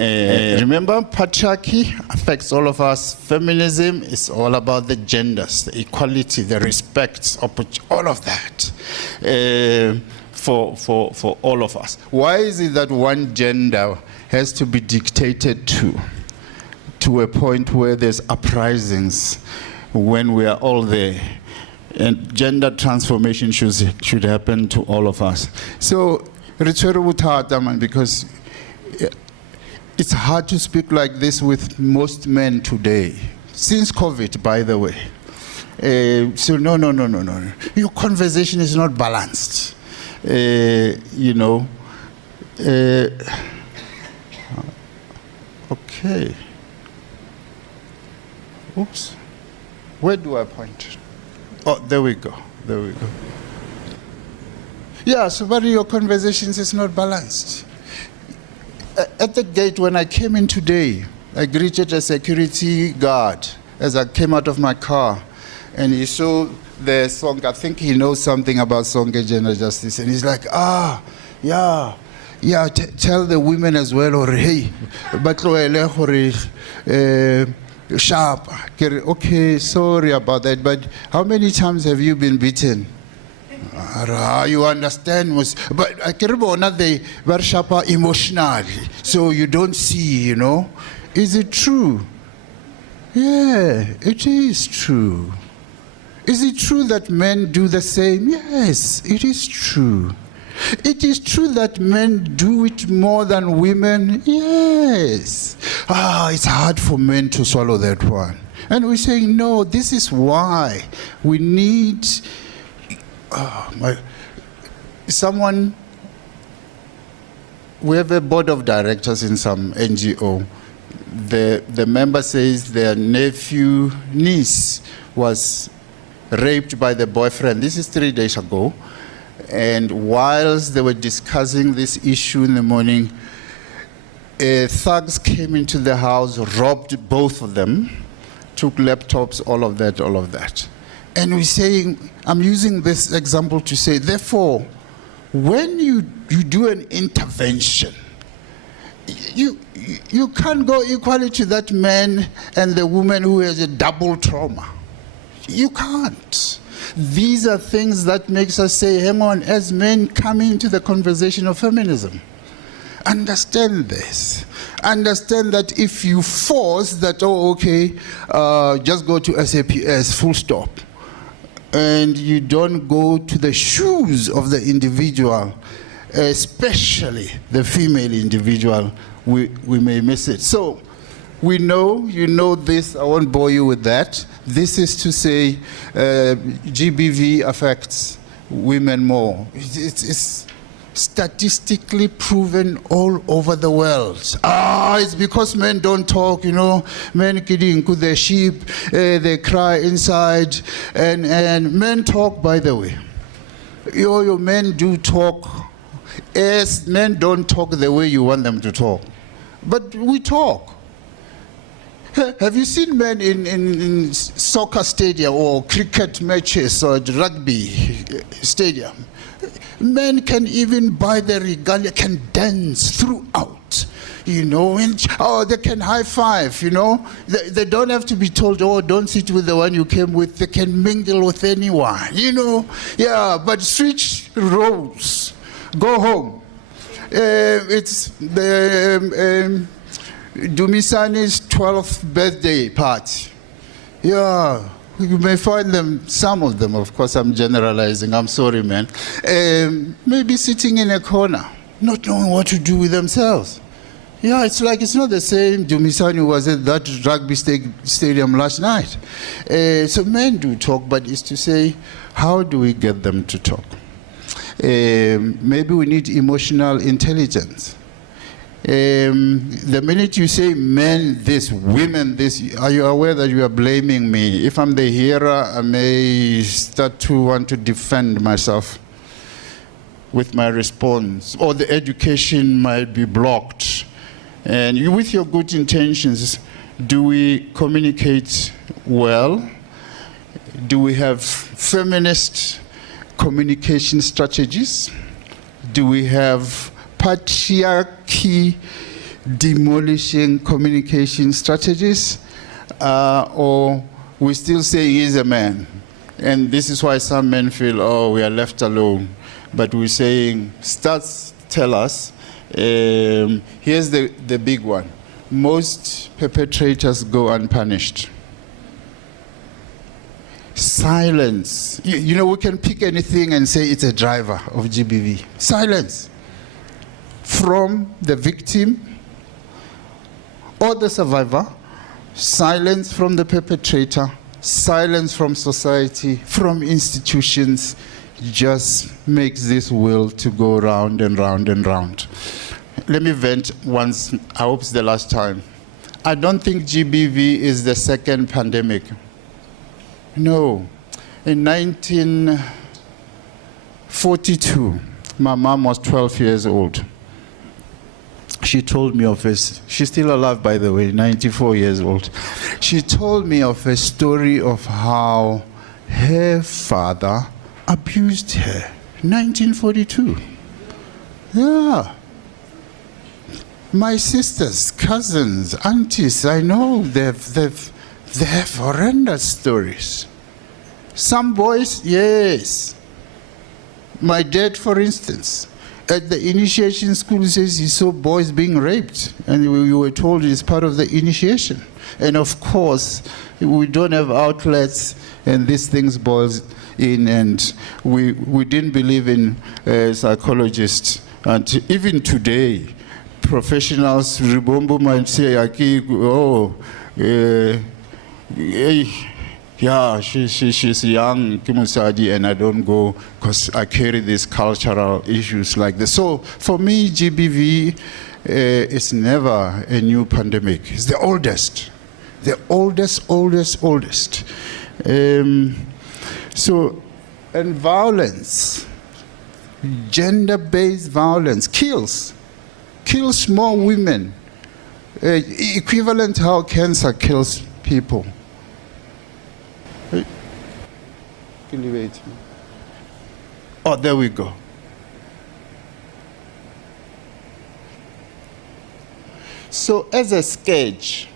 Remember, patriarchy affects all of us. Feminism is all about the genders, the equality, the respect, all of that for all of us. Why is it that one gender has to be dictated to a point where there's uprisings when we are all there? And gender transformation should happen to all of us. So, because it's hard to speak like this with most men today, since COVID, by the way. So no. Your conversation is not balanced. You know. Okay. Oops. Where do I point? Oh, there we go. Yeah, so but your conversations is not balanced. At the gate, when I came in today, I greeted a security guard as I came out of my car, and he saw the song. I think he knows something about Sonke Gender Justice, and he's like, yeah, tell the women as well, or hey, but sharp. Okay, sorry about that, but how many times have you been beaten? You understand, but I care about they were sharper emotionally, so you don't see, you know. Is it true? Yeah, it is true. Is it true that men do the same? Yes, it is true. It is true that men do it more than women? Yes. It's hard for men to swallow that one. And we're saying, no, this is why we need we have a board of directors in some NGO. The member says their niece was raped by the boyfriend. This is 3 days ago. And whilst they were discussing this issue in the morning, thugs came into the house, robbed both of them, took laptops, all of that. And we're saying, I'm using this example to say, therefore, when you do an intervention, you can't go equally to that man and the woman who has a double trauma. You can't. These are things that makes us say, hang on, as men come into the conversation of feminism, understand this. Understand that if you force that, just go to SAPS, full stop, and you don't go to the shoes of the individual, especially the female individual, we may miss it. So we know, you know this, I won't bore you with that. This is to say GBV affects women more. It's statistically proven all over the world. It's because men don't talk, you know. Men kidding with their sheep, they cry inside, and men talk, by the way. Your men do talk. Yes, men don't talk the way you want them to talk, but we talk. Have you seen men in soccer stadium or cricket matches or rugby stadium? Men can even buy the regalia, can dance throughout, you know, and they can high five, you know. They don't have to be told, don't sit with the one you came with. They can mingle with anyone, you know. Yeah, but switch roles, go home. It's the Dumisani's 12th birthday party. Yeah, you may find them, some of them, of course, I'm generalizing, I'm sorry, man. Maybe sitting in a corner, not knowing what to do with themselves. Yeah, it's like it's not the same Dumisani was at that rugby stadium last night. So men do talk, but it's to say, how do we get them to talk? Maybe we need emotional intelligence. The minute you say men this, women this, are you aware that you are blaming me? If I'm the hearer, I may start to want to defend myself with my response, or the education might be blocked. And you, with your good intentions, do we communicate well? Do we have feminist communication strategies? Do we have patriarchy demolishing communication strategies, or we still say he's a man. And this is why some men feel, oh, we are left alone. But we're saying, stats tell us, here's the big one. Most perpetrators go unpunished. Silence. You know, we can pick anything and say it's a driver of GBV. Silence. From the victim or the survivor, silence from the perpetrator, silence from society, from institutions, just makes this wheel to go round and round and round. Let me vent once, I hope it's the last time. I don't think GBV is the second pandemic. No. In 1942, my mom was 12 years old. She told me of this. She's still alive, by the way, 94 years old. She told me of a story of how her father abused her. 1942. Yeah. My sisters, cousins, aunties, I know they have horrendous stories. Some boys, yes. My dad, for instance, at the initiation school says he saw boys being raped, and we were told it's part of the initiation. And of course, we don't have outlets, and these things boils in, and we didn't believe in psychologists. And even today, professionals, Rebombo might say, yeah, she's young, Kimusadi, and I don't go because I carry these cultural issues like this. So for me, GBV is never a new pandemic. It's the oldest. The oldest. So, and violence, gender-based violence kills more women. Equivalent how cancer kills people. Oh, there we go. So as a sketch,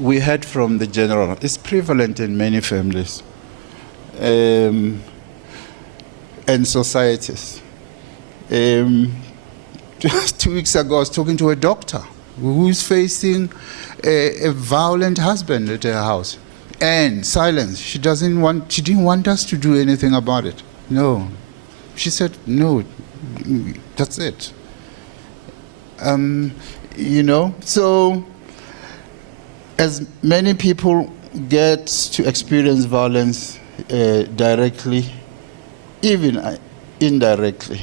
we heard from the general, it's prevalent in many families and societies. Just 2 weeks ago, I was talking to a doctor who's facing a violent husband at her house. And silence. She didn't want us to do anything about it. No. She said, no, that's it. You know, so as many people get to experience violence directly, even indirectly,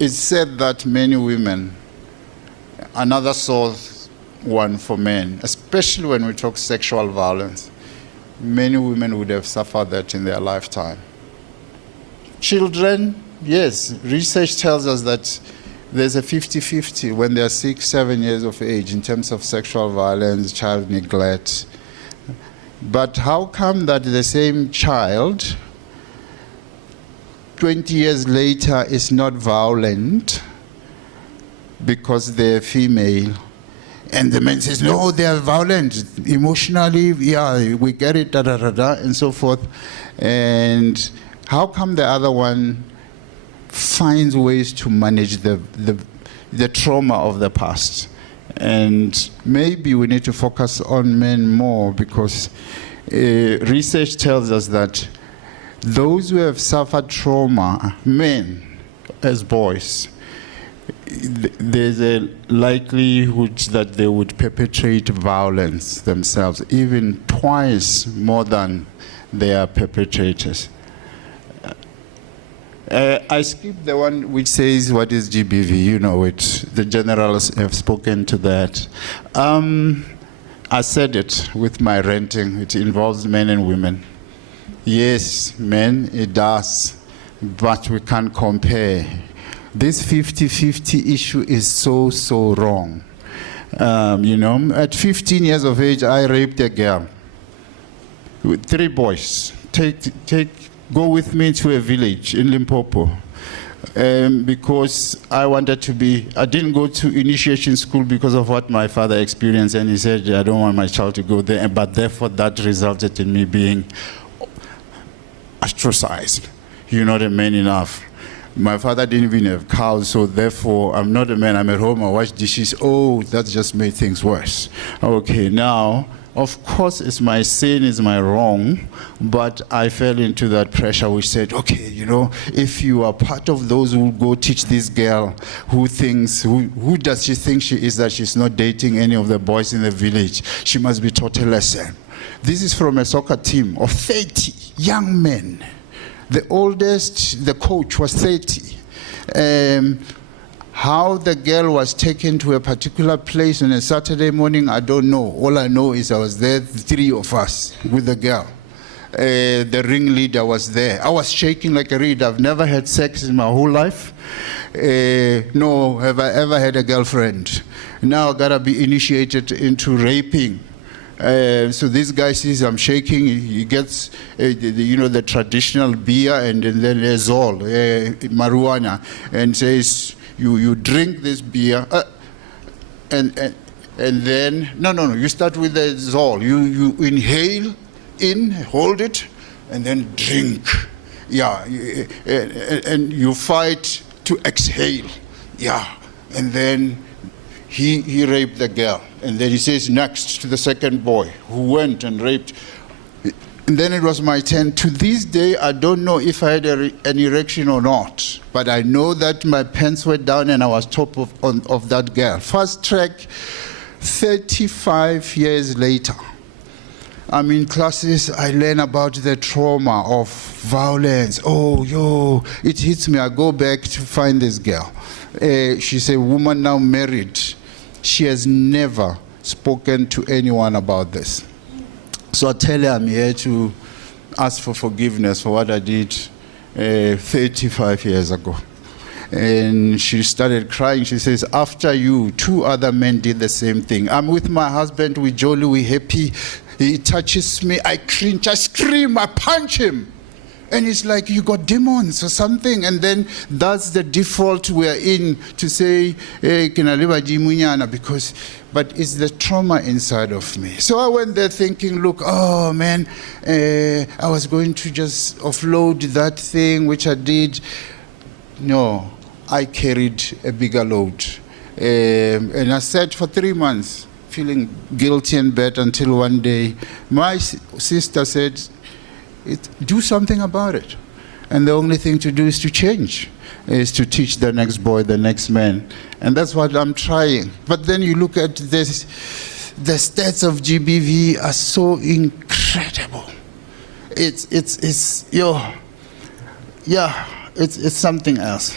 it's said that many women, another source, one for men, especially when we talk sexual violence. Many women would have suffered that in their lifetime. Children, yes, research tells us that there's a 50-50 when they're 6, 7 years of age in terms of sexual violence, child neglect. But how come that the same child, 20 years later, is not violent because they're female? And the man says, no, they are violent. Emotionally, yeah, we get it, and so forth. And how come the other one finds ways to manage the trauma of the past? And maybe we need to focus on men more, because research tells us that those who have suffered trauma, men as boys, there's a likelihood that they would perpetrate violence themselves, even twice more than their perpetrators. I skipped the one which says, what is GBV? You know it. The generals have spoken to that. I said it with my ranting. It involves men and women. Yes, men, it does, but we can't compare. This 50-50 issue is so wrong. You know, at 15 years of age, I raped a girl with 3 boys. Go with me to a village in Limpopo. because I didn't go to initiation school because of what my father experienced, and he said, I don't want my child to go there, but therefore that resulted in me being ostracized. You're not a man enough. My father didn't even have cows, so therefore I'm not a man. I'm at home, I wash dishes. Oh, that just made things worse. Okay, now, of course, it's my sin, it's my wrong, but I fell into that pressure which said, okay, if you are part of those who go teach this girl who does she think she is, that she's not dating any of the boys in the village, she must be taught a lesson. This is from a soccer team of 30 young men. The oldest, the coach, was 30. How the girl was taken to a particular place on a Saturday morning, I don't know. All I know is I was there, 3 of us, with the girl. The ringleader was there. I was shaking like a reed. I've never had sex in my whole life. Nor have I ever had a girlfriend. Now I gotta be initiated into raping. So this guy sees I'm shaking, he gets the traditional beer and then Zol, marijuana, and says, you drink this beer, and then, no, you start with the Zol. You inhale in, hold it, and then drink. Yeah, and you fight to exhale. Yeah, and then he raped the girl. And then he says next to the second boy who went and raped. And then it was my turn. To this day, I don't know if I had an erection or not, but I know that my pants were down and I was top of that girl. Fast track, 35 years later, I'm in classes, I learn about the trauma of violence. Oh, it hits me. I go back to find this girl. She's a woman now married. She has never spoken to anyone about this. So I tell her I'm here to ask for forgiveness for what I did 35 years ago. And she started crying. She says, after you, 2 other men did the same thing. I'm with my husband, we're jolly, we're happy. He touches me, I cringe, I scream, I punch him. And it's like, you got demons or something. And then that's the default we're in, to say, because, but it's the trauma inside of me. So I went there thinking, look, oh man, I was going to just offload that thing, which I did. No, I carried a bigger load. And I sat for 3 months, feeling guilty and bad, until one day my sister said, do something about it. And the only thing to do is to change, is to teach the next boy, the next man. And that's what I'm trying. But then you look at this, the stats of GBV are so incredible. It's something else.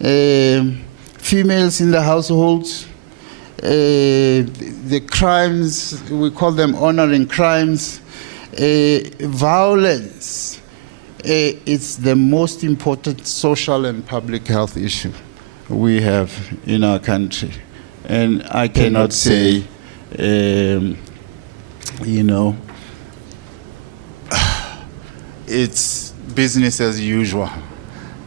Females in the households, the crimes, we call them honoring crimes. Violence, it's the most important social and public health issue we have in our country. And I cannot say, it's business as usual.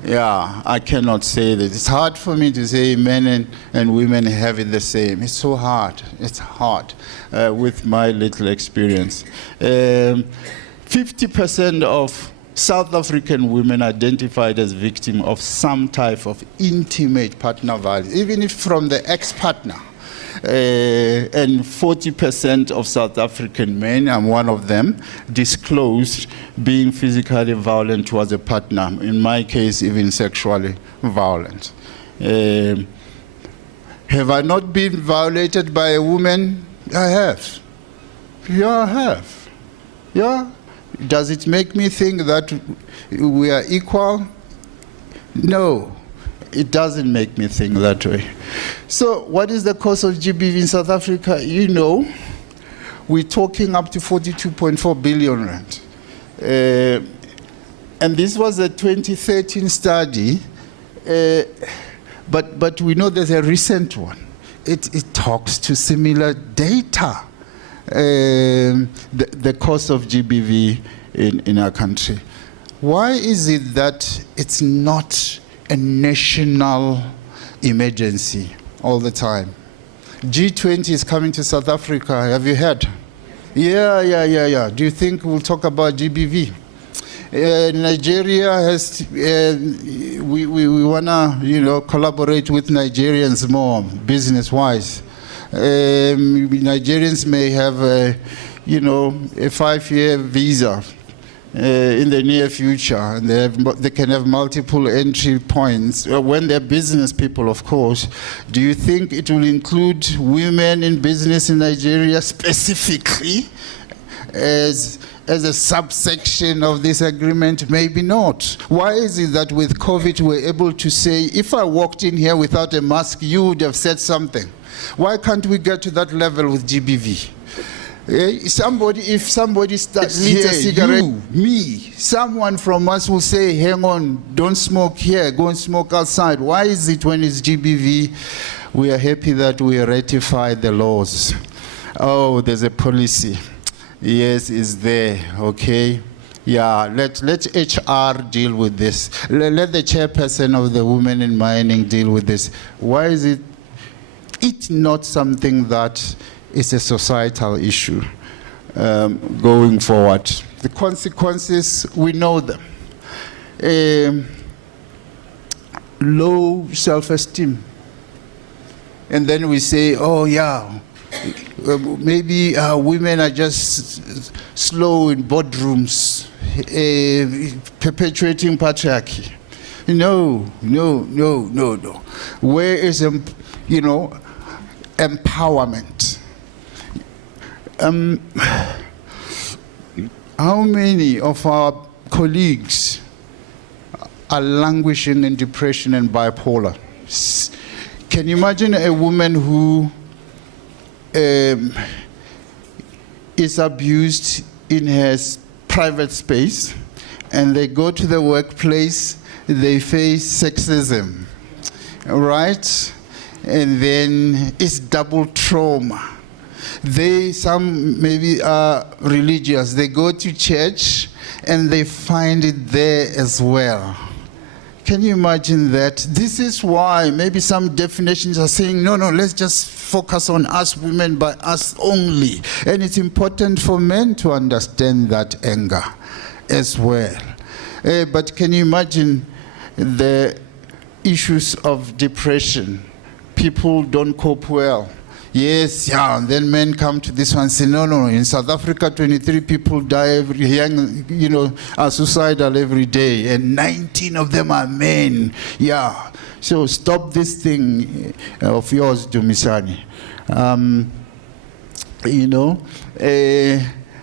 Yeah, I cannot say that. It's hard for me to say men and women have it the same. It's so hard. It's hard with my little experience. 50% of South African women identified as victims of some type of intimate partner violence, even if from the ex-partner. And 40% of South African men, I'm one of them, disclosed being physically violent towards a partner, in my case, even sexually violent. Have I not been violated by a woman? I have. Yeah, I have. Yeah? Does it make me think that we are equal? No. It doesn't make me think that way. So what is the cost of GBV in South Africa? We're talking up to 42.4 billion rand. And this was a 2013 study, but we know there's a recent one. It talks to similar data, the cost of GBV in our country. Why is it that it's not a national emergency all the time. G20 is coming to South Africa. Have you heard? Yeah. Do you think we'll talk about GBV? Nigeria has, we want to, collaborate with Nigerians more, business-wise. Nigerians may have, a 5-year visa in the near future, and they can have multiple entry points. When they're business people, of course. Do you think it will include women in business in Nigeria specifically as a subsection of this agreement? Maybe not. Why is it that with COVID we're able to say, if I walked in here without a mask, you would have said something? Why can't we get to that level with GBV? If somebody starts lights a cigarette, someone from us will say, hang on, don't smoke here, go and smoke outside. Why is it when it's GBV, we are happy that we ratify the laws? Oh, there's a policy. Yes, it's there, okay? Yeah, let HR deal with this. Let the chairperson of the Women in Mining deal with this. Why is it not something that is a societal issue going forward? The consequences, we know them. Low self-esteem. And then we say, oh yeah, maybe women are just slow in boardrooms, perpetuating patriarchy. No. Where is, empowerment? How many of our colleagues are languishing in depression and bipolar? Can you imagine a woman who is abused in her private space, and they go to the workplace, they face sexism, right? And then it's double trauma. Some maybe are religious. They go to church and they find it there as well. Can you imagine that? This is why maybe some definitions are saying, no, let's just focus on us women, by us only. And it's important for men to understand that anger as well. But can you imagine the issues of depression? People don't cope well. Yes, yeah, and then men come to this one and say, no, in South Africa, 23 people die are suicidal every day, and 19 of them are men. Yeah, so stop this thing of yours, Dumisani.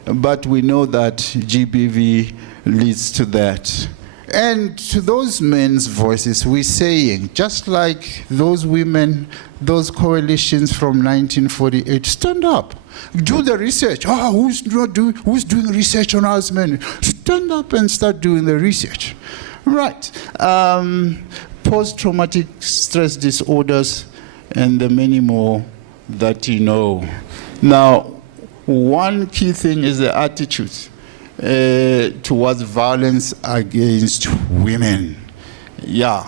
But we know that GBV leads to that. And to those men's voices, we're saying, just like those women, those coalitions from 1948, stand up, do the research. Who's doing research on us men? Stand up and start doing the research. Right. Post-traumatic stress disorders and the many more that you know. Now, one key thing is the attitude towards violence against women. Yeah,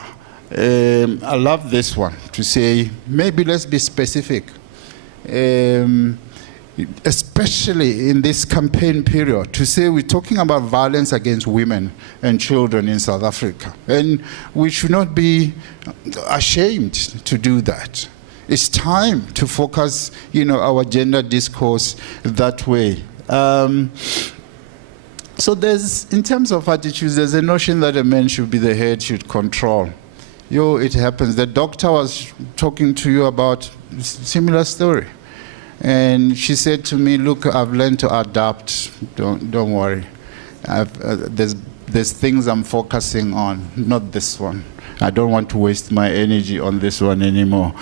I love this one, to say, maybe let's be specific, especially in this campaign period, to say we're talking about violence against women and children in South Africa. And we should not be ashamed to do that. It's time to focus, our gender discourse that way. So in terms of attitudes, there's a notion that a man should be the head, should control. It happens. The doctor was talking to you about a similar story. And she said to me, look, I've learned to adapt. Don't worry. There's things I'm focusing on, not this one. I don't want to waste my energy on this one anymore.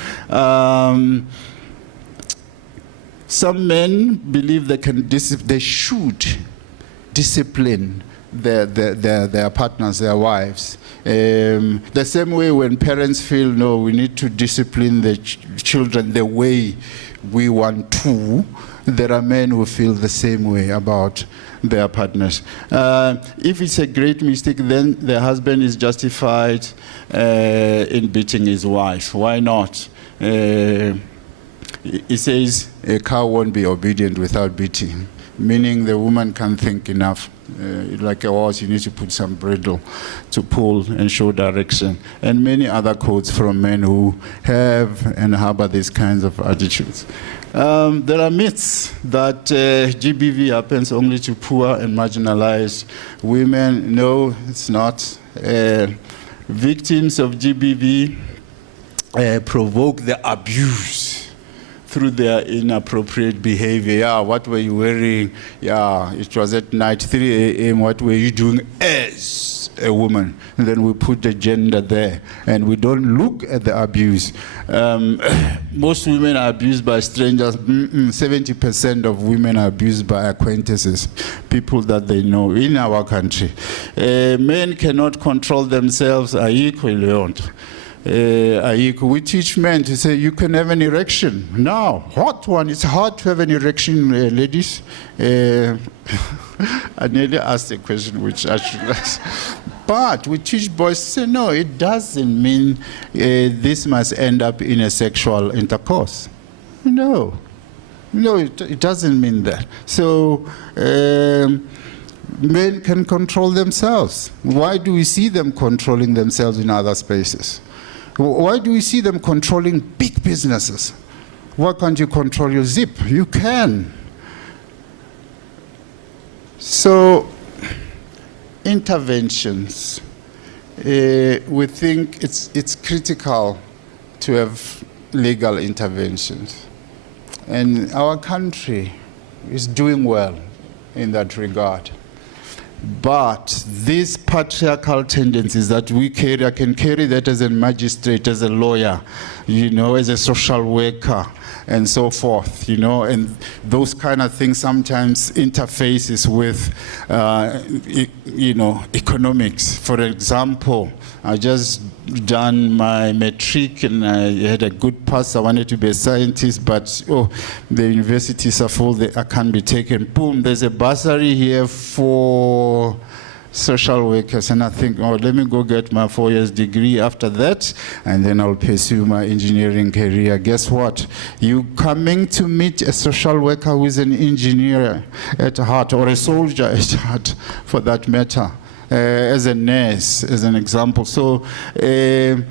Some men believe they should discipline their partners, their wives. The same way when parents feel, no, we need to discipline the children the way we want to, there are men who feel the same way about their partners. If it's a great mistake, then the husband is justified in beating his wife. Why not? He says a cow won't be obedient without beating, meaning the woman can't think enough. Like a horse, you need to put some bridle to pull and show direction. And many other quotes from men who have and harbor these kinds of attitudes. There are myths that GBV happens only to poor and marginalized women. No, it's not. Victims of GBV provoke the abuse through their inappropriate behavior. Yeah, what were you wearing? Yeah, it was at night, 3 a.m. What were you doing as a woman? And then we put the gender there, and we don't look at the abuse. Most women are abused by strangers. 70% of women are abused by acquaintances, people that they know in our country. Men cannot control themselves. We teach men to say, you can have an erection. No, hot one. It's hard to have an erection, ladies. I nearly asked a question which I should ask. But we teach boys to say, no, it doesn't mean this must end up in a sexual intercourse. No, it doesn't mean that. So men can control themselves. Why do we see them controlling themselves in other spaces? Why do we see them controlling big businesses? Why can't you control your zip? You can. So, interventions. We think it's critical to have legal interventions. And our country is doing well in that regard. But these patriarchal tendencies that we carry, I can carry that as a magistrate, as a lawyer, as a social worker, and so forth, and those kind of things sometimes interfaces with, economics. For example, I just done my matric and I had a good pass. I wanted to be a scientist, but the universities are full, I can't be taken. Boom, there's a bursary here for social workers, and I think, let me go get my 4 years degree after that, and then I'll pursue my engineering career. Guess what? You coming to meet a social worker who is an engineer at heart, or a soldier at heart, for that matter. As a nurse, as an example. So then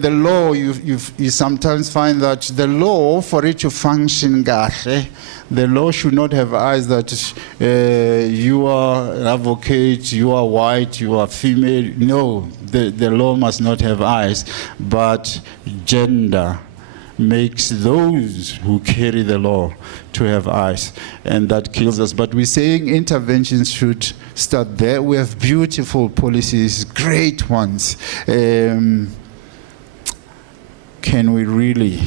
the law, you sometimes find that the law, for it to function, the law should not have eyes that you are an advocate, you are white, you are female. No, the law must not have eyes, but gender makes those who carry the law to have eyes, and that kills us. But we're saying interventions should start there. We have beautiful policies, great ones. Can we really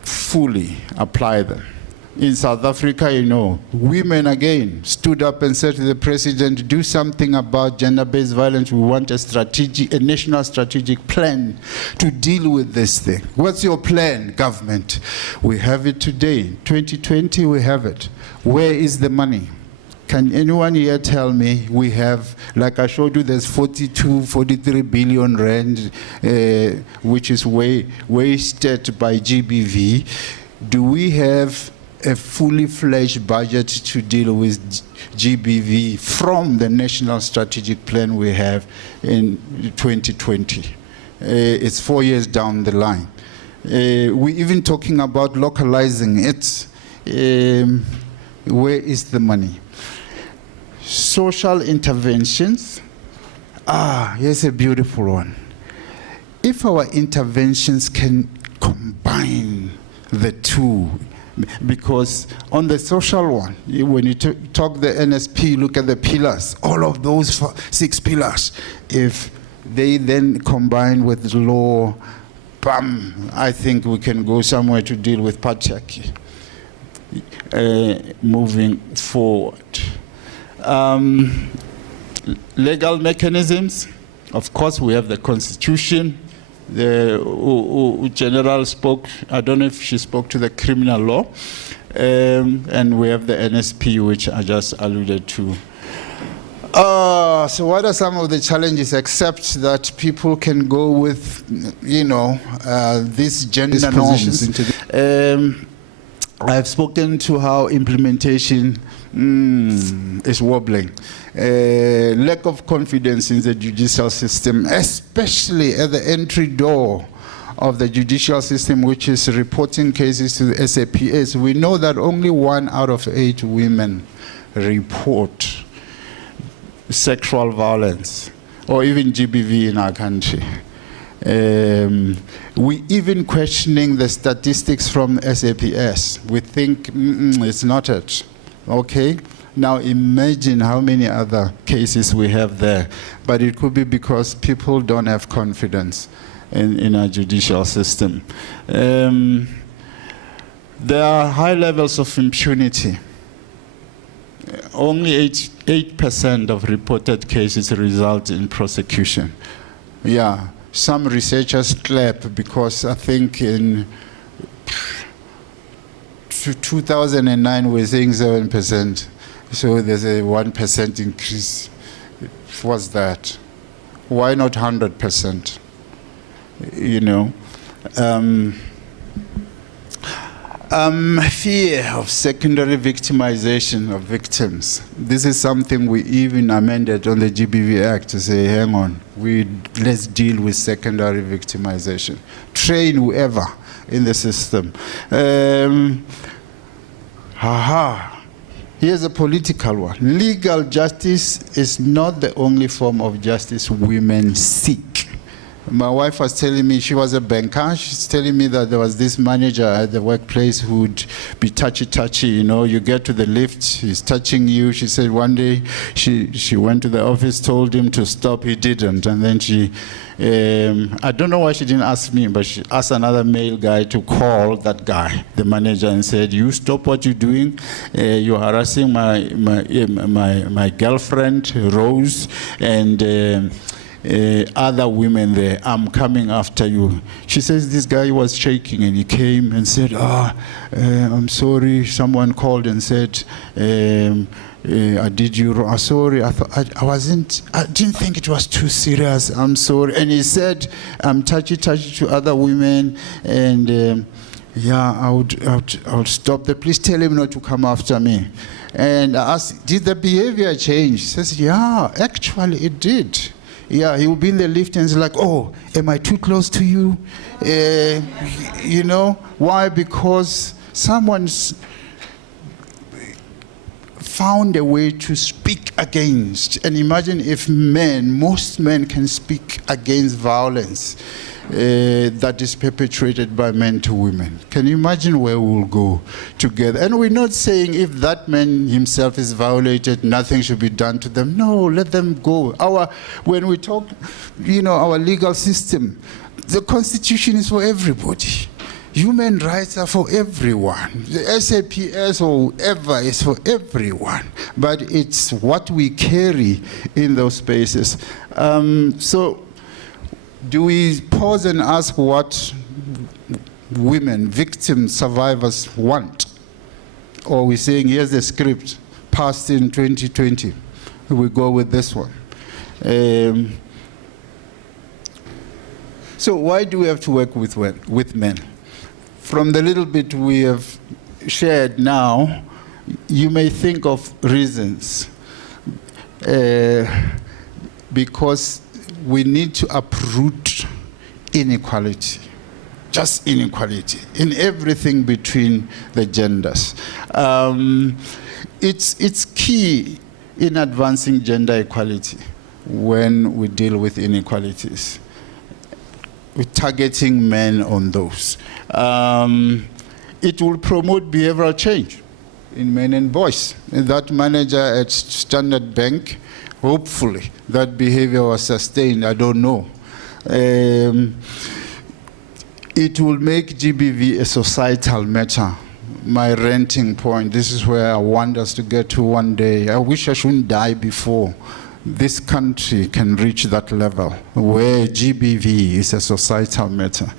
fully apply them? In South Africa, women again stood up and said to the president, do something about gender-based violence. We want a national strategic plan to deal with this thing. What's your plan, government? We have it today. 2020, we have it. Where is the money? Can anyone here tell me we have, like I showed you, there's 43 billion rand, which is wasted by GBV. Do we have a fully fledged budget to deal with GBV from the national strategic plan we have in 2020? It's 4 years down the line. We're even talking about localizing it. Where is the money? Social interventions. Here's a beautiful one. If our interventions can combine the two, because on the social one, when you talk the NSP, look at the pillars, all of those 6 pillars, if they then combine with the law, I think we can go somewhere to deal with patriarchy moving forward. Legal mechanisms, of course, we have the Constitution. The General spoke, I don't know if she spoke to the criminal law, And we have the NSP, which I just alluded to. So what are some of the challenges, except that people can go with, these gender norms? I've spoken to how implementation is wobbling. Lack of confidence in the judicial system, especially at the entry door of the judicial system, which is reporting cases to the SAPS. We know that only 1 out of 8 women report sexual violence or even GBV in our country. We even questioning the statistics from SAPS. We think it's not it. Okay? Now imagine how many other cases we have there. But it could be because people don't have confidence in our judicial system. There are high levels of impunity. Only 8% of reported cases result in prosecution. Yeah, some researchers clap because I think in 2009 we're saying 7%. So there's a 1% increase. What's that? Why not 100%? Fear of secondary victimization of victims. This is something we even amended on the GBV Act to say, hang on, let's deal with secondary victimization. Train whoever in the system. Here's a political one. Legal justice is not the only form of justice women seek. My wife was telling me, she was a banker, she's telling me that there was this manager at the workplace who'd be touchy, you get to the lift, he's touching you. She said one day she went to the office, told him to stop, he didn't. And then I don't know why she didn't ask me, but she asked another male guy to call that guy, the manager, and said, you stop what you're doing, you're harassing my girlfriend, Rose, and other women there, I'm coming after you. She says this guy was shaking and he came and said, I'm sorry, someone called and said, I did you wrong. Sorry, I didn't think it was too serious, I'm sorry. And he said, I'm touchy to other women, and I would stop there. Please tell him not to come after me. And I asked, did the behavior change? He says, yeah, actually it did. Yeah, he will be in the lift and he's like, oh, am I too close to you? Why? Because someone's found a way to speak against. And imagine if most men can speak against violence that is perpetrated by men to women. Can you imagine where we'll go together? And we're not saying if that man himself is violated, nothing should be done to them. No, let them go. When we talk, our legal system, the Constitution is for everybody. Human rights are for everyone. The SAPS or whoever is for everyone. But it's what we carry in those spaces. So do we pause and ask what women, victims, survivors want? Or are we saying, here's the script, passed in 2020, we go with this one? So why do we have to work with men? From the little bit we have shared now, you may think of reasons. Because we need to uproot inequality, just inequality, in everything between the genders. It's key in advancing gender equality when we deal with inequalities. We're targeting men on those. It will promote behavioral change in men and boys. And that manager at Standard Bank, hopefully that behavior was sustained, I don't know. It will make GBV a societal matter. My renting point, this is where I want us to get to one day. I wish I shouldn't die before this country can reach that level where GBV is a societal matter.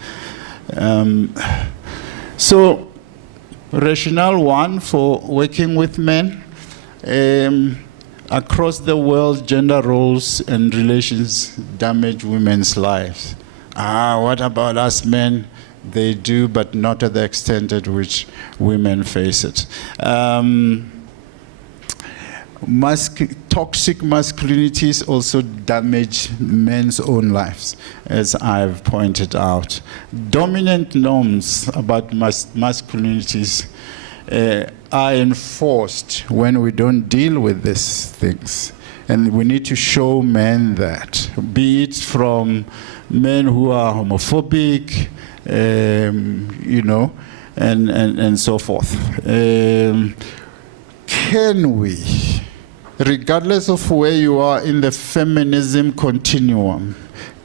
So rationale one for working with men. Across the world, gender roles and relations damage women's lives. What about us men? They do, but not at the extent at which women face it. Toxic masculinities also damage men's own lives, as I've pointed out. Dominant norms about masculinities are enforced when we don't deal with these things. And we need to show men that, be it from men who are homophobic, and so forth. Can we, regardless of where you are in the feminism continuum,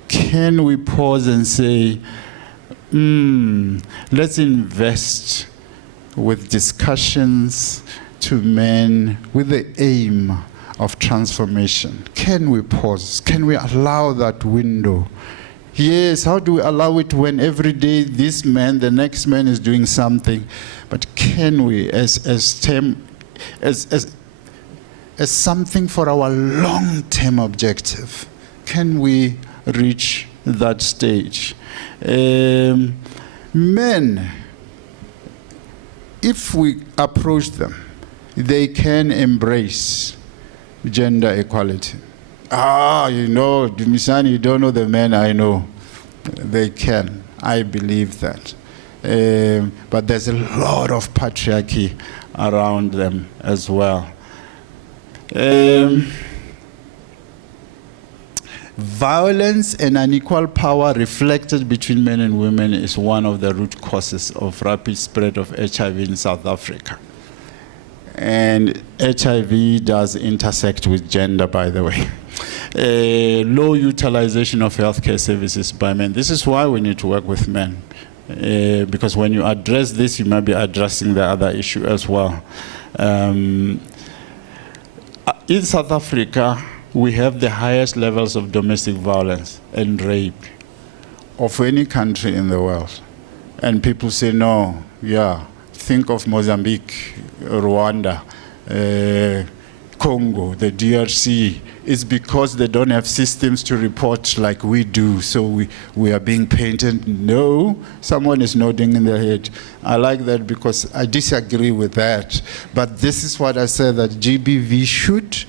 can we pause and say, let's invest with discussions to men with the aim of transformation? Can we pause? Can we allow that window? Yes, how do we allow it when every day this man, the next man is doing something? But can we, as something for our long-term objective, can we reach that stage? Men, if we approach them, they can embrace gender equality. Dumisani, you don't know the men I know. They can. I believe that. But there's a lot of patriarchy around them as well. Violence and unequal power reflected between men and women is one of the root causes of rapid spread of HIV in South Africa. And HIV does intersect with gender, by the way. Low utilization of healthcare services by men. This is why we need to work with men. Because when you address this, you might be addressing the other issue as well. In South Africa, we have the highest levels of domestic violence and rape of any country in the world. And people say, no, think of Mozambique, Rwanda, Congo, the DRC. It's because they don't have systems to report like we do, so we are being painted. No, someone is nodding in their head. I like that because I disagree with that. But this is what I said, that GBV should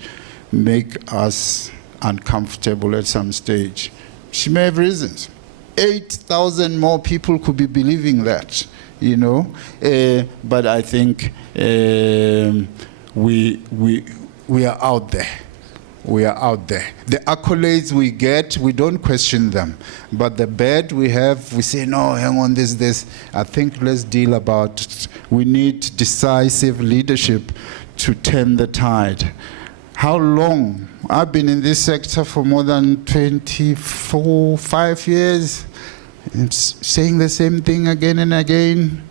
make us uncomfortable at some stage. She may have reasons. 8,000 more people could be believing that, but I think we are out there. We are out there. The accolades we get, we don't question them. But the bad we have, we say, no, hang on, this. I think let's deal about it. We need decisive leadership to turn the tide. How long? I've been in this sector for more than 5 years. I'm saying the same thing again and again.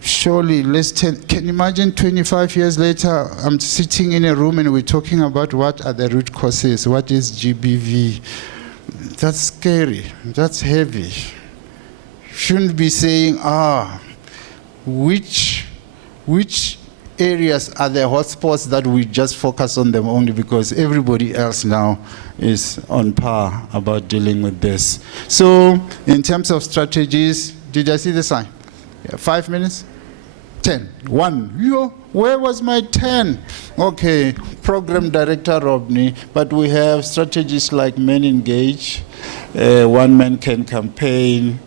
Surely, can you imagine 25 years later, I'm sitting in a room and we're talking about what are the root causes, what is GBV. That's scary, that's heavy. Shouldn't be saying, which areas are the hotspots that we just focus on them only because everybody else now is on par about dealing with this. So, in terms of strategies, did I see the sign? 5 minutes? 10. 1. Where was my 10? Okay, program director Robney, but we have strategies like Men Engage, One Man Can Campaign,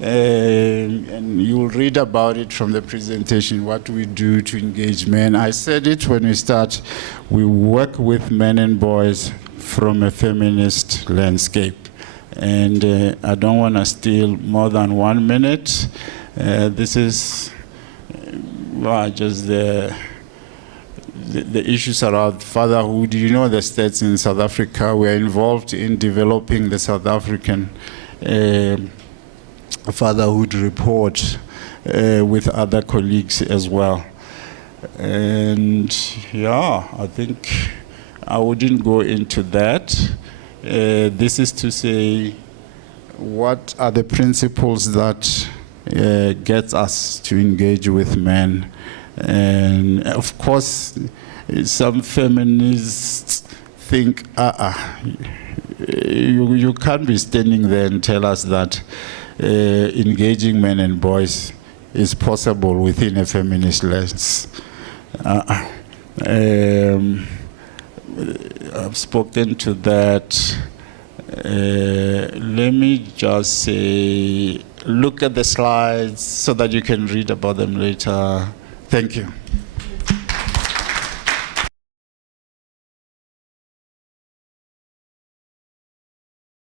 and you'll read about it from the presentation, what we do to engage men. I said it when we start, we work with men and boys from a feminist landscape. And I don't want to steal more than 1 minute. This is just the issues around fatherhood. You know the stats in South Africa. We are involved in developing the South African fatherhood report with other colleagues as well. And I think I wouldn't go into that. This is to say, what are the principles that gets us to engage with men. And of course, some feminists think, you can't be standing there and tell us that engaging men and boys is possible within a feminist lens. I've spoken to that. Let me just say, look at the slides so that you can read about them later. Thank you.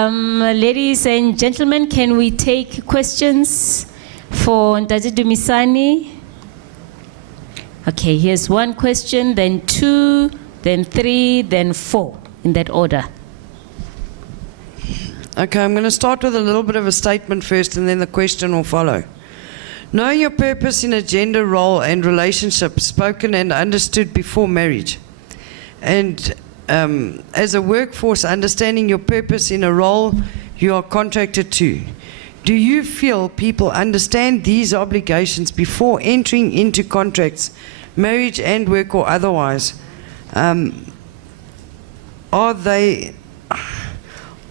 Ladies and gentlemen, can we take questions for Ntazi Dumisani? Okay, here's one question, then two, then three, then four, in that order. Okay, I'm going to start with a little bit of a statement first, and then the question will follow. Know your purpose in a gender role and relationship, spoken and understood before marriage. And as a workforce, understanding your purpose in a role you are contracted to. Do you feel people understand these obligations before entering into contracts, marriage and work or otherwise? Are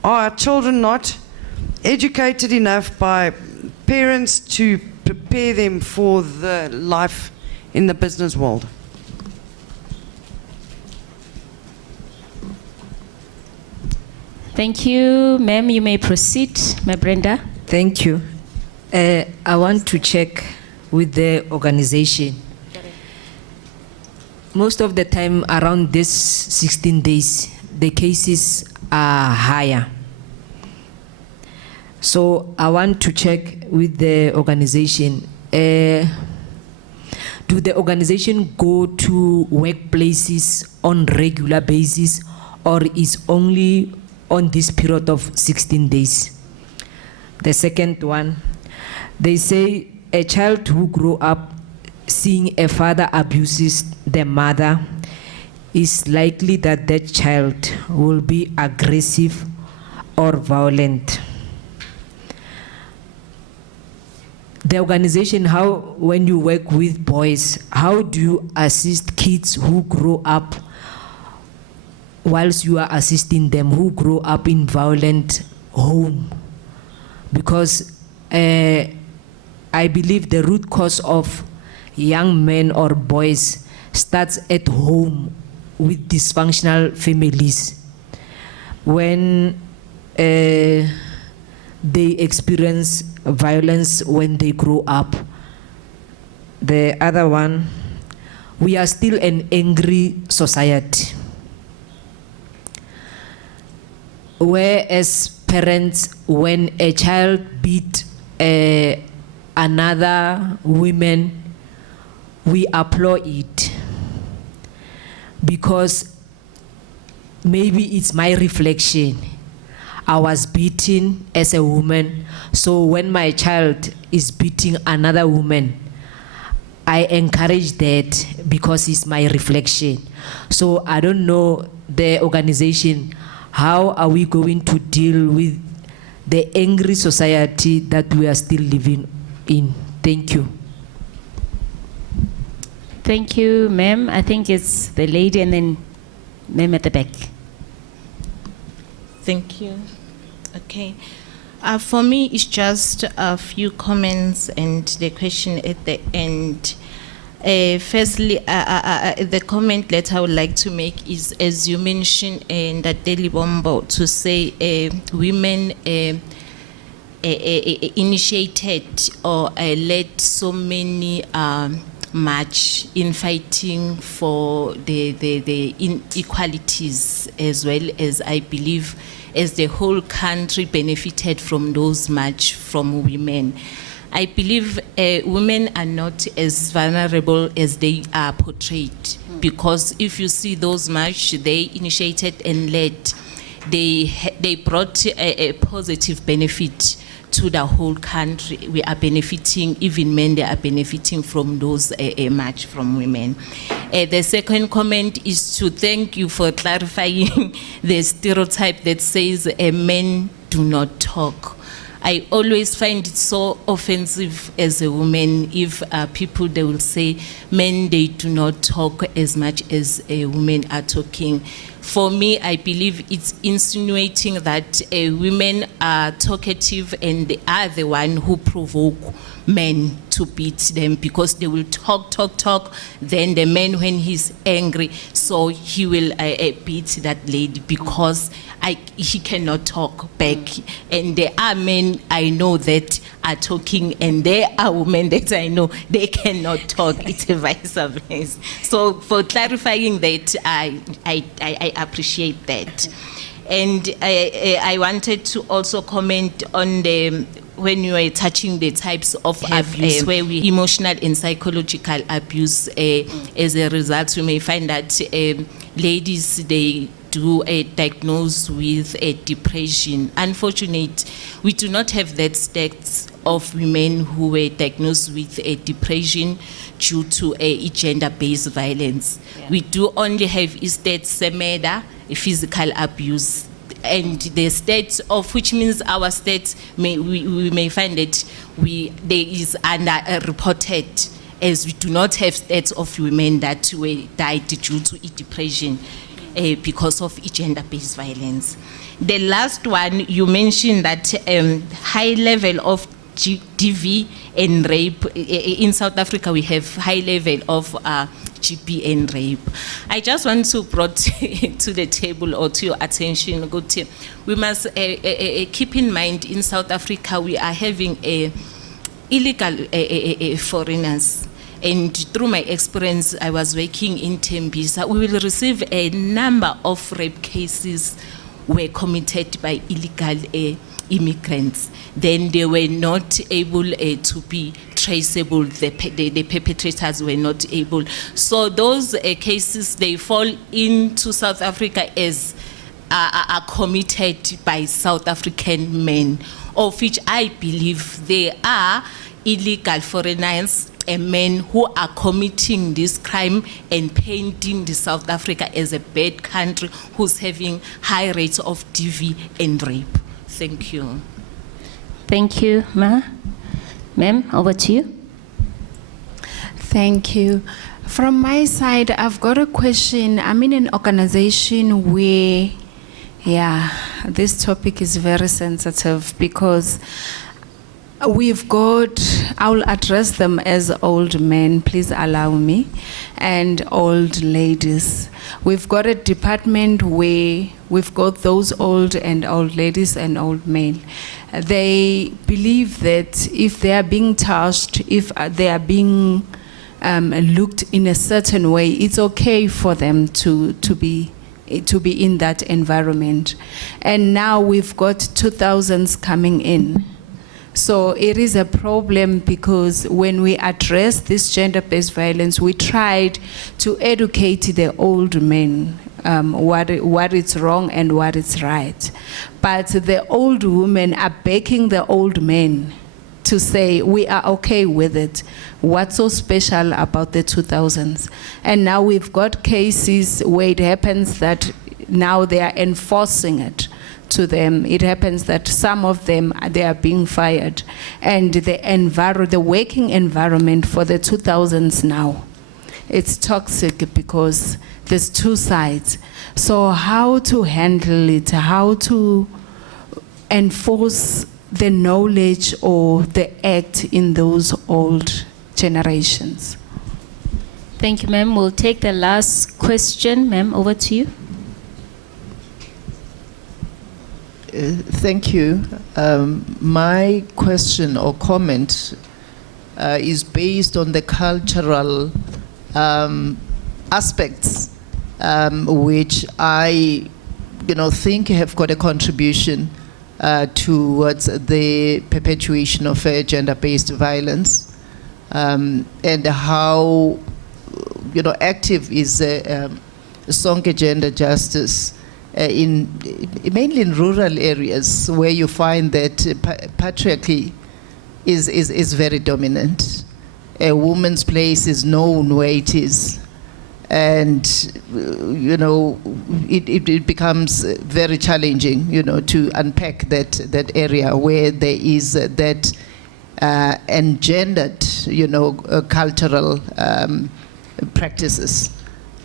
our children not educated enough by parents to prepare them for the life in the business world? Thank you, ma'am. You may proceed, my Brenda. Thank you. I want to check with the organization. Most of the time around this 16 days, the cases are higher. So I want to check with the organization. Do the organization go to workplaces on regular basis, or is only on this period of 16 days? The second one, they say a child who grew up seeing a father abuses the mother, is likely that that child will be aggressive or violent. The organization, how, when you work with boys, how do you assist kids who grow up whilst you are assisting them, who grow up in violent home? Because I believe the root cause of young men or boys starts at home with dysfunctional families. When they experience violence when they grow up. The other one, we are still an angry society, where as parents, when a child beat another woman, we applaud it because maybe it's my reflection. I was beaten as a woman, so when my child is beating another woman, I encourage that because it's my reflection. So I don't know the organization, how are we going to deal with the angry society that we are still living in? Thank you. Thank you, ma'am. I think it's the lady and then ma'am at the back. Thank you. Okay. For me, it's just a few comments and the question at the end. Firstly, the comment that I would like to make is, as you mentioned in that Dumisani Rebombo, to say women initiated or led so many march in fighting for the inequalities, as well as I believe as the whole country benefited from those march from women. I believe women are not as vulnerable as they are portrayed, because if you see those march, they initiated and led, they brought a positive benefit to the whole country. We are benefiting, even men, they are benefiting from those march from women. The second comment is to thank you for clarifying the stereotype that says men do not talk. I always find it so offensive as a woman if people, they will say men, they do not talk as much as women are talking. For me, I believe it's insinuating that women are talkative and they are the one who provoke men to beat them, because they will talk, then the man, when he's angry, so he will beat that lady because he cannot talk back. And there are men I know that are talking, and there are women that I know they cannot talk. It's vice versa. So for clarifying that, I appreciate that. And I wanted to also comment on when you were touching the types of abuse, where we emotional and psychological abuse, as a result, we may find that ladies, they do diagnose with depression. Unfortunately, we do not have that stats of women who were diagnosed with depression due to gender-based violence. Yeah. We do only have stats SEMEDA, physical abuse, and the stats of, which means our stats, we may find that there is underreported, as we do not have stats of women that were died due to depression because of gender-based violence. The last one, you mentioned that high level of DV and rape. In South Africa, we have high level of GP and rape. I just want to bring to the table or to your attention, we must keep in mind, in South Africa, we are having illegal foreigners. And through my experience, I was working in Tembisa, we will receive a number of rape cases were committed by illegal immigrants. Then they were not able to be traceable. The perpetrators were not able. So those cases, they fall into South Africa as are committed by South African men, of which I believe they are illegal foreigners and men who are committing this crime and painting the South Africa as a bad country who's having high rates of DV and rape. Thank you. Thank you, Ma'am, over to you. Thank you. From my side, I've got a question. I'm in an organization where, this topic is very sensitive because we've got, I'll address them as old men, please allow me, and old ladies. We've got a department where we've got those old ladies and old men. They believe that if they are being touched, if they are being looked in a certain way, it's okay for them to be in that environment. And now we've got 2000s coming in. So it is a problem because when we address this gender-based violence, we tried to educate the old men what is wrong and what is right. But the old women are begging the old men to say, we are okay with it. What's so special about the 2000s? And now we've got cases where it happens that now they are enforcing it to them. It happens that some of them, they are being fired. And the working environment for the 2000s now, it's toxic because there's two sides. So how to handle it, how to enforce the knowledge or the act in those old generations? Thank you, ma'am. We'll take the last question. Ma'am, over to you. Thank you. My question or comment is based on the cultural aspects which I think have got a contribution towards the perpetuation of gender-based violence, and how active is Sonke Gender Justice mainly in rural areas where you find that patriarchy is very dominant. A woman's place is known where it is. And, it becomes very challenging, to unpack that area where there is that engendered, cultural practices,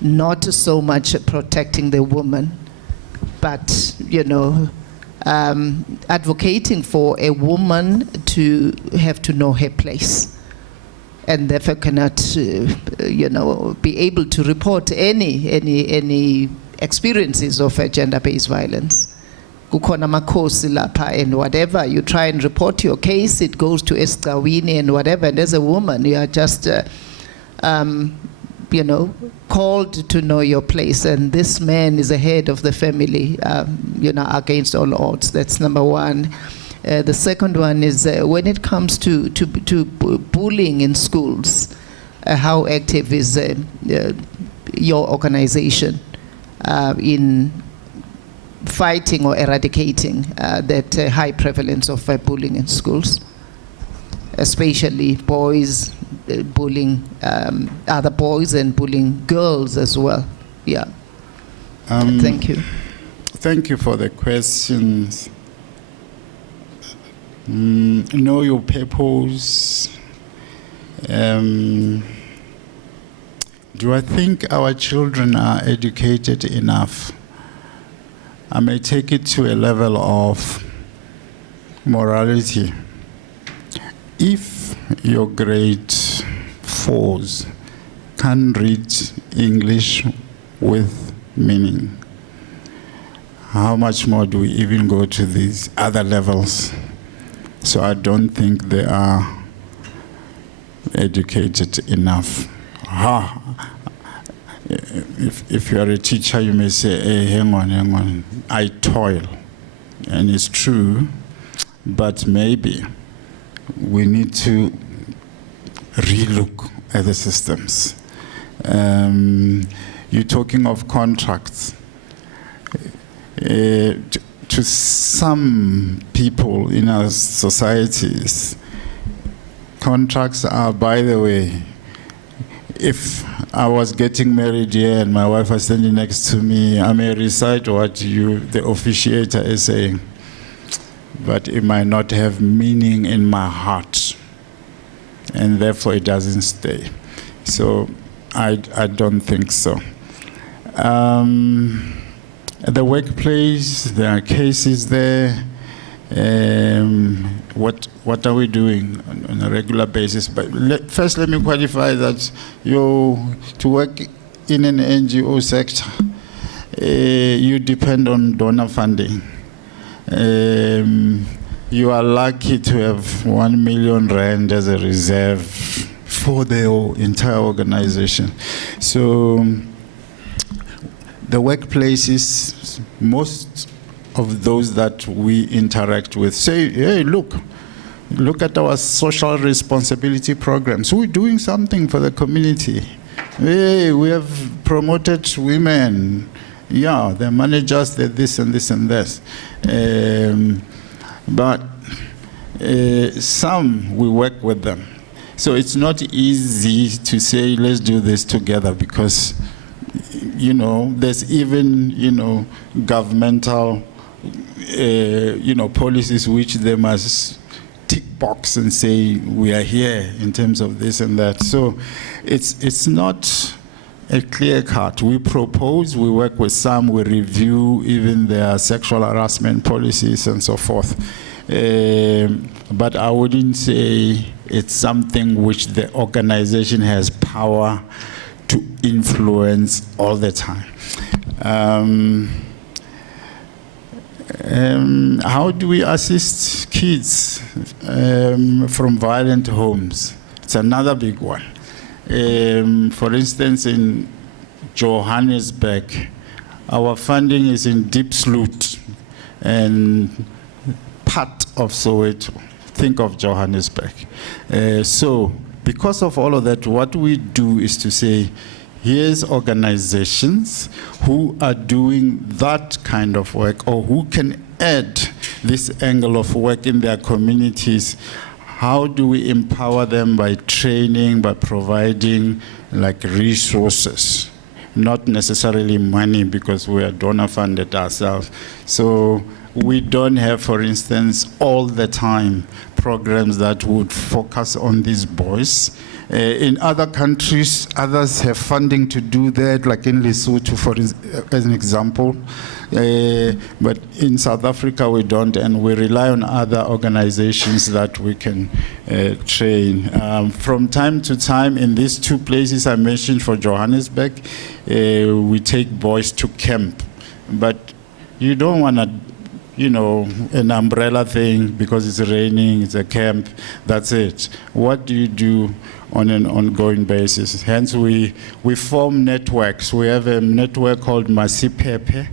not so much protecting the woman, but, advocating for a woman to have to know her place, and therefore cannot, be able to report any experiences of gender-based violence. Kukhona makhosi lapha, and whatever you try and report your case, it goes to Esgawini and whatever. And as a woman, you are just, called to know your place. And this man is the head of the family, against all odds. That's number one. The second one is when it comes to bullying in schools, how active is your organization in fighting or eradicating that high prevalence of bullying in schools, especially boys bullying other boys and bullying girls as well? Yeah. Thank you. Thank you for the questions. Know your purpose. Do I think our children are educated enough? I may take it to a level of morality. If your grade 4s can read English with meaning, how much more do we even go to these other levels? So I don't think they are educated enough. If you are a teacher, you may say, hey, hang on, I toil. And it's true, but maybe we need to relook at the systems. You're talking of contracts. To some people in our societies, contracts are, by the way, if I was getting married here and my wife was standing next to me, I may recite what the officiator is saying, but it might not have meaning in my heart, and therefore it doesn't stay. So I don't think so. At the workplace, there are cases there. What are we doing on a regular basis? But first, let me qualify that to work in an NGO sector, you depend on donor funding. You are lucky to have 1 million rand as a reserve for the entire organization. So the workplaces, most of those that we interact with say, hey, look at our social responsibility programs. We're doing something for the community. Hey, we have promoted women. Yeah, the managers, they're this and this and this. But some, we work with them. So it's not easy to say, let's do this together, because, there's even, governmental, policies which they must tick box and say, we are here in terms of this and that. So it's not a clear cut. We propose, we work with some, we review even their sexual harassment policies and so forth. But I wouldn't say it's something which the organization has power to influence all the time. How do we assist kids from violent homes? It's another big one. For instance, in Johannesburg, our funding is in Diepsloot and part of Soweto. Think of Johannesburg. So because of all of that, what we do is to say, here's organizations who are doing that kind of work, or who can add this angle of work in their communities. How do we empower them by training, by providing like resources? not necessarily money because we are donor funded ourselves. So we don't have, for instance, all the time programs that would focus on these boys. In other countries, others have funding to do that, like in Lesotho, as an example. But in South Africa, we don't, and we rely on other organizations that we can train. From time to time, in these two places I mentioned for Johannesburg, we take boys to camp. But you don't want to, an umbrella thing because it's raining, it's a camp, that's it. What do you do on an ongoing basis? Hence, we form networks. We have a network called Masipepe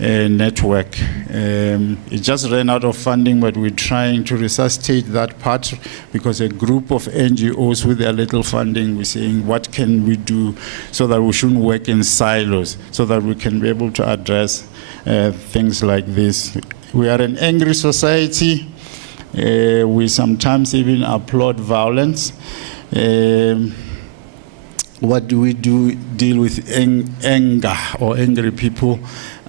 network. It just ran out of funding, but we're trying to resuscitate that part because a group of NGOs with their little funding, we're saying, what can we do so that we shouldn't work in silos, so that we can be able to address things like this. We are an angry society. We sometimes even applaud violence. What do we do? Deal with anger or angry people.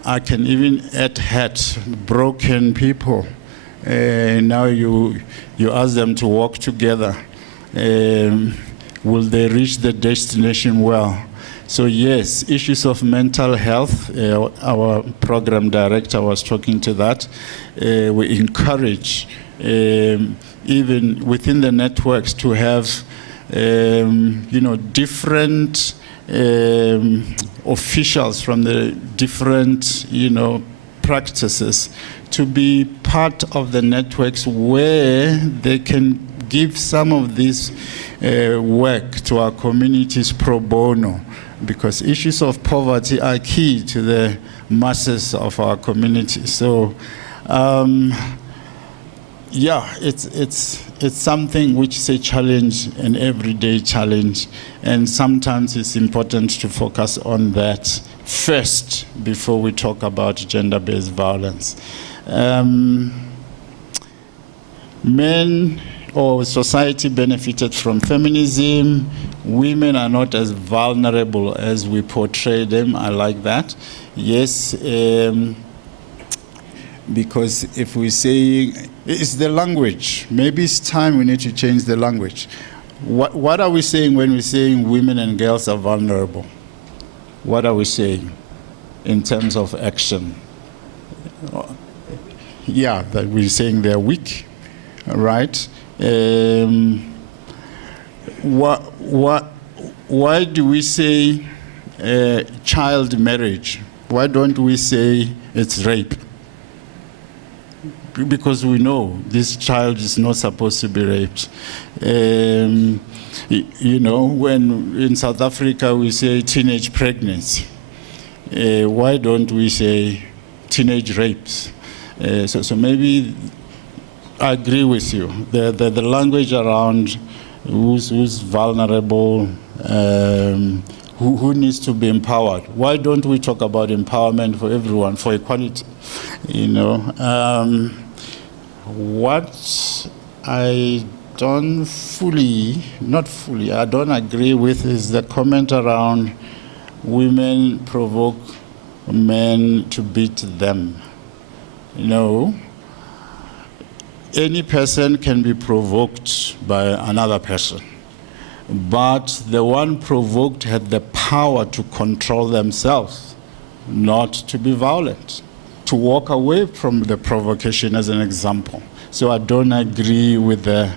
I can even add hurt, broken people. Now you ask them to work together. Will they reach the destination well? So yes, issues of mental health, our program director was talking to that. We encourage, even within the networks, to have, different officials from the different, practices to be part of the networks where they can give some of this work to our communities pro bono, because issues of poverty are key to the masses of our community. So, it's something which is a challenge, an everyday challenge, and sometimes it's important to focus on that first before we talk about gender-based violence. Men or society benefited from feminism. Women are not as vulnerable as we portray them. I like that. Yes, because if we say, it's the language. Maybe it's time we need to change the language. What are we saying when we're saying women and girls are vulnerable? What are we saying in terms of action? Yeah, that we're saying they're weak, right? Why do we say child marriage? Why don't we say it's rape? Because we know this child is not supposed to be raped. When in South Africa we say teenage pregnancy, why don't we say teenage rapes? So maybe I agree with you. The language around who's vulnerable, who needs to be empowered. Why don't we talk about empowerment for everyone, for equality? What I don't I don't agree with is the comment around women provoke men to beat them. No. Any person can be provoked by another person, but the one provoked had the power to control themselves, not to be violent, to walk away from the provocation, as an example. So I don't agree with the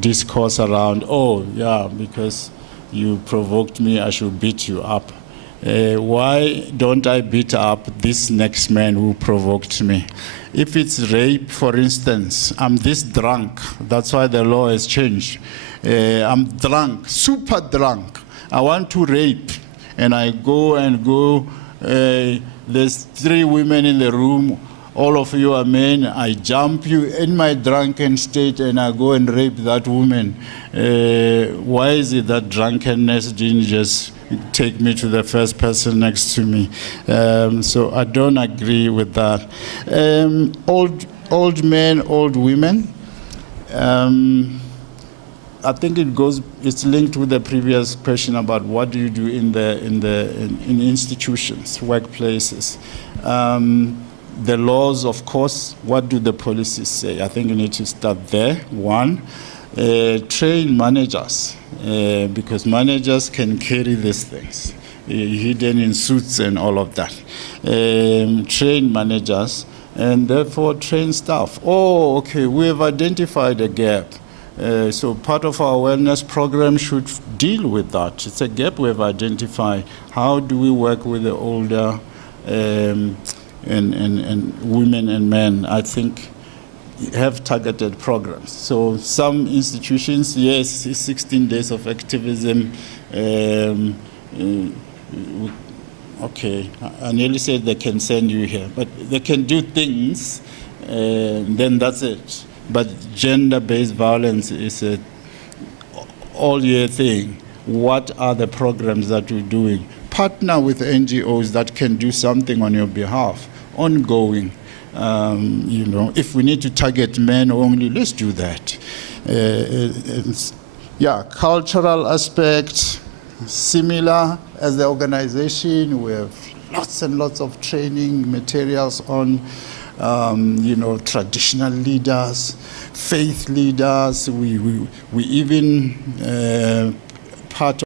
discourse around, because you provoked me, I should beat you up. Why don't I beat up this next man who provoked me? If it's rape, for instance, I'm this drunk. That's why the law has changed. I'm drunk, super drunk. I want to rape. And I go. There's 3 women in the room. All of you are men. I jump you in my drunken state and I go and rape that woman. Why is it that drunkenness didn't just take me to the first person next to me? So I don't agree with that. Old men, old women. I think it's linked with the previous question about what do you do in institutions, workplaces. The laws, of course, what do the policies say? I think you need to start there. One, train managers, because managers can carry these things, hidden in suits and all of that. Train managers, and therefore train staff. Oh, okay, we have identified a gap. So part of our wellness program should deal with that. It's a gap we have identified. How do we work with the older and women and men? I think have targeted programs. So some institutions, yes, 16 days of activism. Okay, I nearly said they can send you here, but they can do things, then that's it. But gender-based violence is a all-year thing. What are the programs that we're doing? Partner with NGOs that can do something on your behalf, ongoing. If we need to target men only, let's do that. Cultural aspect, similar as the organization. We have lots and lots of training materials on, traditional leaders, faith leaders. We even part